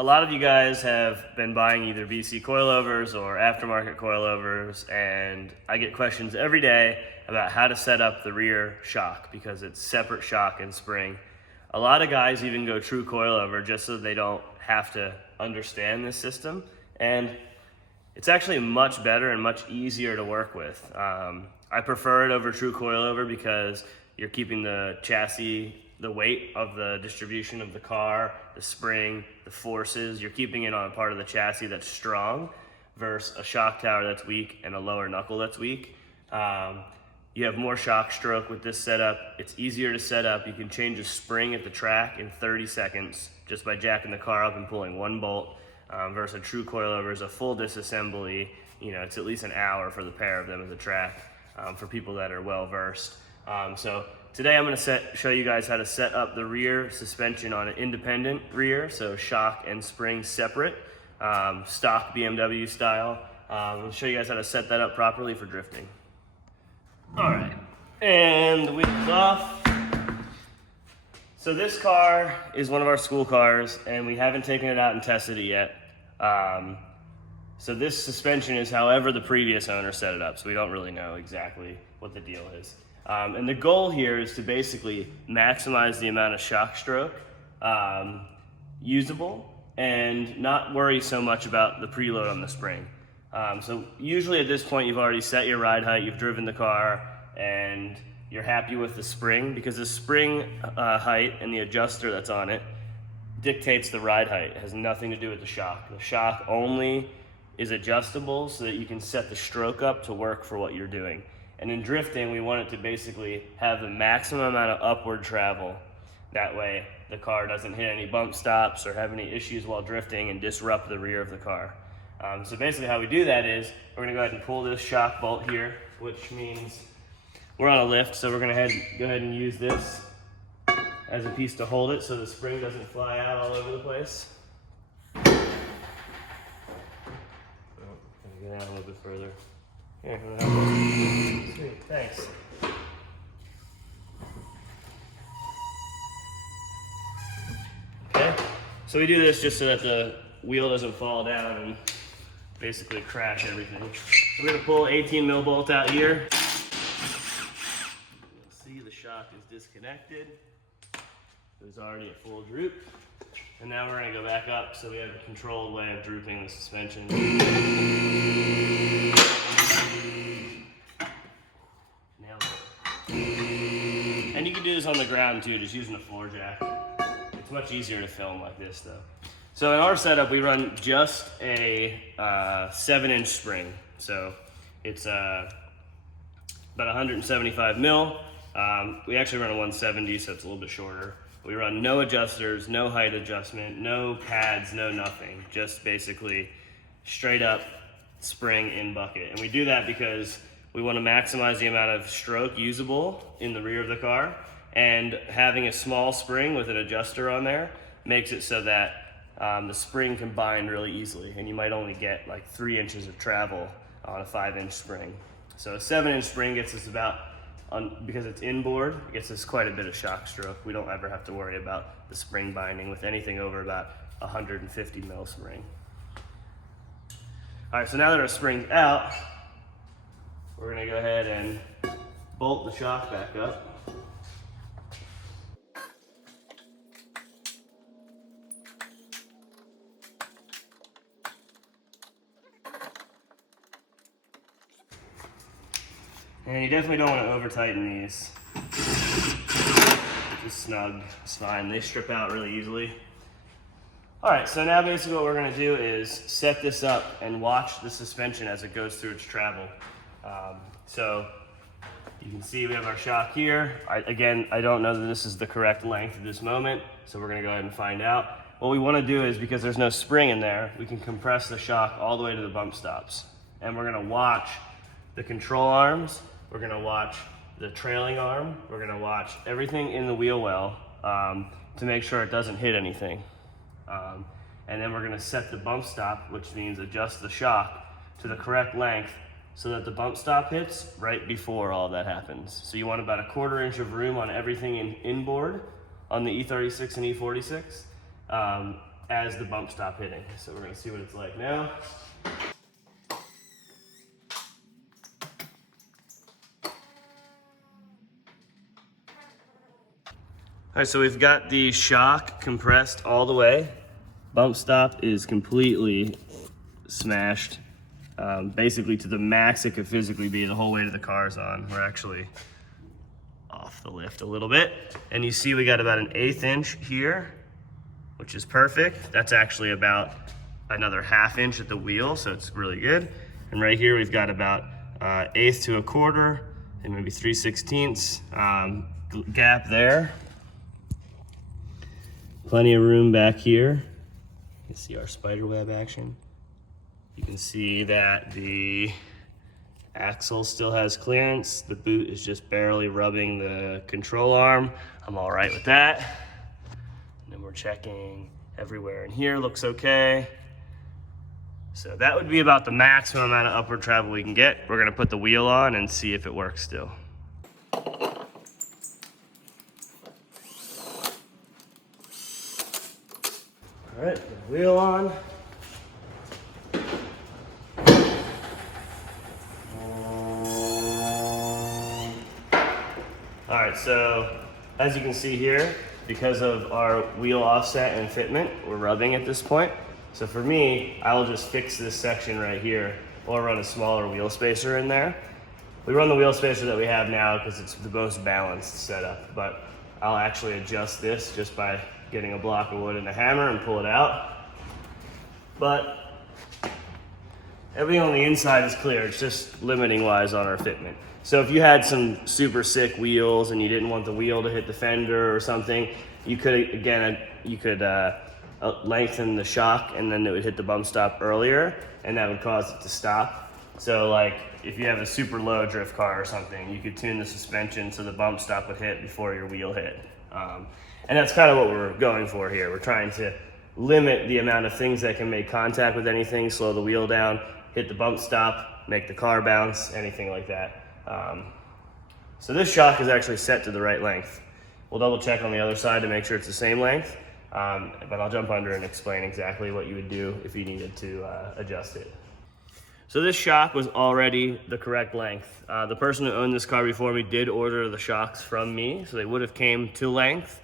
A lot of you guys have been buying either BC coilovers or aftermarket coilovers, and I get questions every day about how to set up the rear shock because it's separate shock and spring. A lot of guys even go true coilover just so they don't have to understand this system, and it's actually much better and much easier to work with. I prefer it over true coilover because you're keeping the chassis, the weight of the distribution of the car, the spring, the forces, you're keeping it on a part of the chassis that's strong versus a shock tower that's weak and a lower knuckle that's weak. You have more shock stroke with this setup. It's easier to set up. You can change a spring at the track in 30 seconds just by jacking the car up and pulling one bolt, versus a true coilover is a full disassembly. You know, it's at least an hour for the pair of them at the track, for people that are well versed. So today I'm going to show you guys how to set up the rear suspension on an independent rear, so shock and spring separate, stock BMW style. I'll show you guys how to set that up properly for drifting. All right, and the wheel is off. So this car is one of our school cars, and we haven't taken it out and tested it yet. So this suspension is however the previous owner set it up, so we don't really know exactly what the deal is. And the goal here is to basically maximize the amount of shock stroke usable and not worry so much about the preload on the spring. So usually at this point you've already set your ride height, you've driven the car, and you're happy with the spring because the spring height and the adjuster that's on it dictates the ride height. It has nothing to do with the shock. The shock only is adjustable so that you can set the stroke up to work for what you're doing. And in drifting, we want it to basically have the maximum amount of upward travel. That way the car doesn't hit any bump stops or have any issues while drifting and disrupt the rear of the car. So basically how we do that is we're gonna go ahead and pull this shock bolt here, which means we're on a lift, so we're gonna go ahead and use this as a piece to hold it so the spring doesn't fly out all over the place. Oh, get down a little bit further. Here, sweet, thanks. Okay, so we do this just so that the wheel doesn't fall down and basically crash everything. So we're gonna pull 18 mil bolt out here. You'll see the shock is disconnected. It was already at full droop. And now we're gonna go back up so we have a controlled way of drooping the suspension. Nailed it. And you can do this on the ground too, just using a floor jack. It's much easier to film like this though. So in our setup, we run just a 7-inch spring. So it's about 175 mil. We actually run a 170, so it's a little bit shorter. We run no adjusters, no height adjustment, no pads, no nothing. Just basically straight up spring in bucket. And we do that because we want to maximize the amount of stroke usable in the rear of the car. And having a small spring with an adjuster on there makes it so that the spring can bind really easily, and you might only get like 3 inches of travel on a 5-inch spring. So a 7-inch spring gets us because it's inboard, it gets us quite a bit of shock stroke. We don't ever have to worry about the spring binding with anything over about 150 mil spring. All right, so now that our spring's out, we're gonna go ahead and bolt the shock back up. And you definitely don't want to over tighten these. Just snug, it's fine. They strip out really easily. All right, so now basically what we're gonna do is set this up and watch the suspension as it goes through its travel. So you can see we have our shock here. Again, I don't know that this is the correct length at this moment, so we're gonna go ahead and find out. What we wanna do is, because there's no spring in there, we can compress the shock all the way to the bump stops. And we're gonna watch the control arms, we're gonna watch the trailing arm, we're gonna watch everything in the wheel well to make sure it doesn't hit anything. And then we're gonna set the bump stop, which means adjust the shock to the correct length so that the bump stop hits right before all that happens. So you want about 1/4 inch of room on everything inboard on the E36 and E46. as the bump stop hitting. So we're gonna see what it's like now. All right, so we've got the shock compressed all the way. Bump stop is completely smashed, basically to the max it could physically be. The whole weight of the car is on. We're actually off the lift a little bit. And you see we got about an 1/8 inch here, which is perfect. That's actually about another 1/2 inch at the wheel, so it's really good. And right here we've got about 1/8 to 1/4, and maybe 3/16 gap there. Plenty of room back here. You can see our spider web action. You can see that the axle still has clearance. The boot is just barely rubbing the control arm. I'm all right with that. And then we're checking everywhere in here, looks okay. So that would be about the maximum amount of upward travel we can get. We're gonna put the wheel on and see if it works still. All right, put the wheel on. All right, so as you can see here, because of our wheel offset and fitment, we're rubbing at this point. So for me, I'll just fix this section right here or run a smaller wheel spacer in there. We run the wheel spacer that we have now because it's the most balanced setup, but I'll actually adjust this just by getting a block of wood and a hammer and pull it out. But everything on the inside is clear. It's just limiting wise on our fitment. So if you had some super sick wheels and you didn't want the wheel to hit the fender or something, you could, again, lengthen the shock and then it would hit the bump stop earlier and that would cause it to stop. So like if you have a super low drift car or something, you could tune the suspension so the bump stop would hit before your wheel hit. And that's kind of what we're going for here. We're trying to limit the amount of things that can make contact with anything, slow the wheel down, hit the bump stop, make the car bounce, anything like that. So this shock is actually set to the right length. We'll double check on the other side to make sure it's the same length, but I'll jump under and explain exactly what you would do if you needed to adjust it. So this shock was already the correct length. The person who owned this car before me did order the shocks from me, so they would have came to length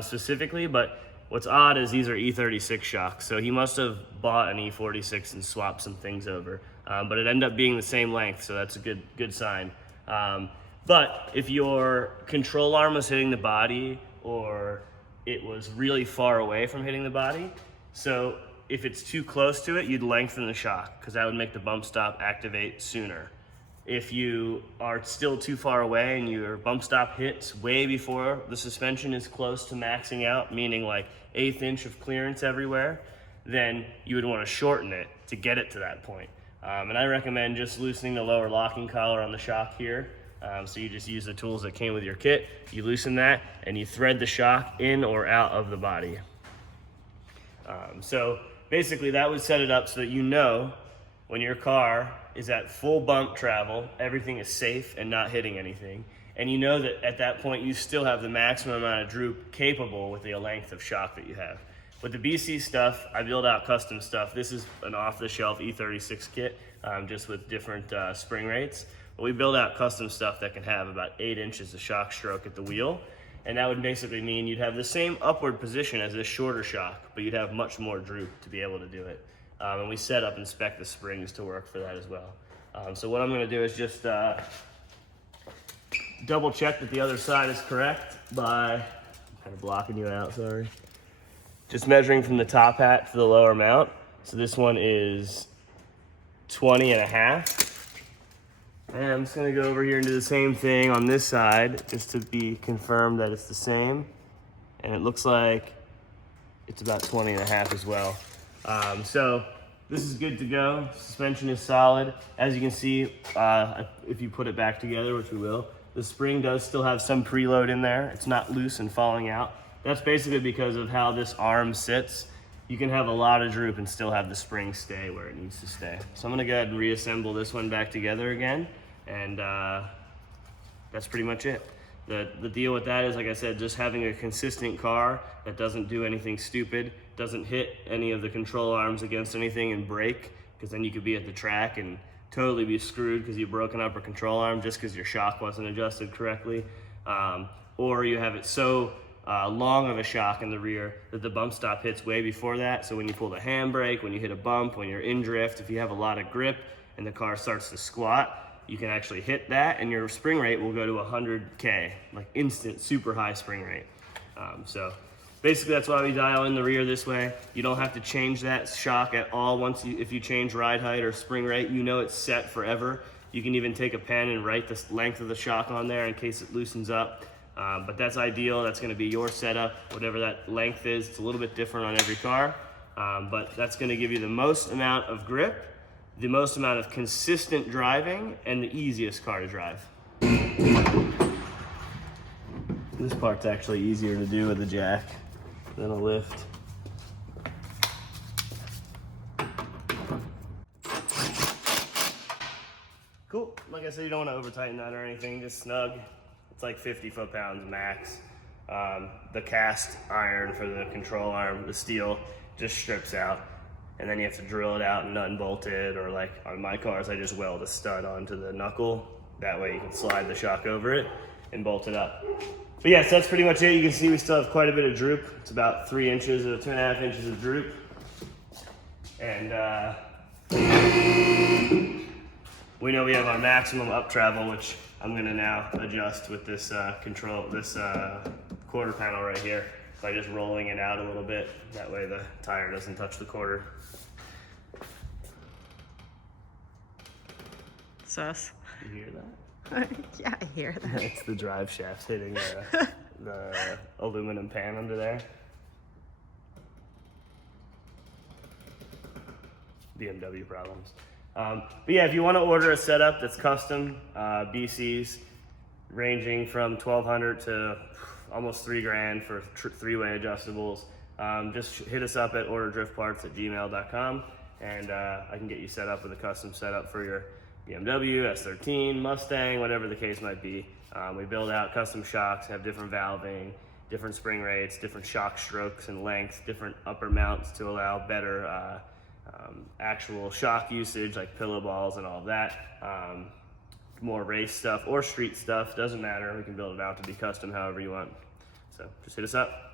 specifically, but what's odd is these are E46 shocks, so he must have bought an E46 and swapped some things over, but it ended up being the same length, so that's a good sign. But if your control arm was hitting the body or it was really far away from hitting the body, so if it's too close to it, you'd lengthen the shock because that would make the bump stop activate sooner. If you are still too far away and your bump stop hits way before the suspension is close to maxing out, meaning like 1/8 inch of clearance everywhere, then you would want to shorten it to get it to that point. And I recommend just loosening the lower locking collar on the shock here. So you just use the tools that came with your kit, you loosen that, and you thread the shock in or out of the body. So basically that would set it up so that you know when your car is at full bump travel, everything is safe and not hitting anything. And you know that at that point you still have the maximum amount of droop capable with the length of shock that you have. With the BC stuff, I build out custom stuff. This is an off-the-shelf E36 kit, just with different spring rates. But we build out custom stuff that can have about 8 inches of shock stroke at the wheel. And that would basically mean you'd have the same upward position as this shorter shock, but you'd have much more droop to be able to do it. And we set up and spec the springs to work for that as well. So what I'm gonna do is just double check that the other side is correct by, I'm kind of blocking you out, sorry. Just measuring from the top hat to the lower mount. So this one is 20.5. And I'm just gonna go over here and do the same thing on this side, just to be confirmed that it's the same. And it looks like it's about 20.5 as well. So this is good to go. Suspension is solid. As you can see, if you put it back together, which we will, the spring does still have some preload in there. It's not loose and falling out. That's basically because of how this arm sits. You can have a lot of droop and still have the spring stay where it needs to stay. So I'm gonna go ahead and reassemble this one back together again. And that's pretty much it. The deal with that is, like I said, just having a consistent car that doesn't do anything stupid, doesn't hit any of the control arms against anything and break, because then you could be at the track and totally be screwed because you've broken up a control arm just because your shock wasn't adjusted correctly. Or you have it so long of a shock in the rear that the bump stop hits way before that. So when you pull the handbrake, when you hit a bump, when you're in drift, if you have a lot of grip and the car starts to squat, you can actually hit that and your spring rate will go to 100K, like instant, super high spring rate. So basically that's why we dial in the rear this way. You don't have to change that shock at all. If you change ride height or spring rate, you know it's set forever. You can even take a pen and write the length of the shock on there in case it loosens up. But that's ideal. That's going to be your setup, whatever that length is. It's a little bit different on every car, but that's going to give you the most amount of grip, the most amount of consistent driving, and the easiest car to drive. This part's actually easier to do with a jack than a lift. Cool. Like I said, you don't want to over tighten that or anything, just snug. It's like 50 foot-pounds max. The cast iron for the control arm, the steel, just strips out. And then you have to drill it out and nut and bolt it, or like on my cars, I just weld a stud onto the knuckle. That way you can slide the shock over it and bolt it up. But yeah, so that's pretty much it. You can see we still have quite a bit of droop. It's about 3 inches or 2.5 inches of droop. And we know we have our maximum up travel, which I'm gonna now adjust with this quarter panel right here by just rolling it out a little bit. That way the tire doesn't touch the quarter. Sus. You hear that? Yeah, I hear that. It's the drive shafts hitting the aluminum pan under there. BMW problems. But yeah, if you want to order a setup that's custom, BCs ranging from 1,200 to almost $3,000 for 3-way adjustables, just hit us up at orderdriftparts@gmail.com, and I can get you set up with a custom setup for your BMW, S13, Mustang, whatever the case might be. We build out custom shocks, have different valving, different spring rates, different shock strokes and lengths, different upper mounts to allow better actual shock usage, like pillow balls and all of that. More race stuff or street stuff, doesn't matter. We can build it out to be custom however you want. So just hit us up.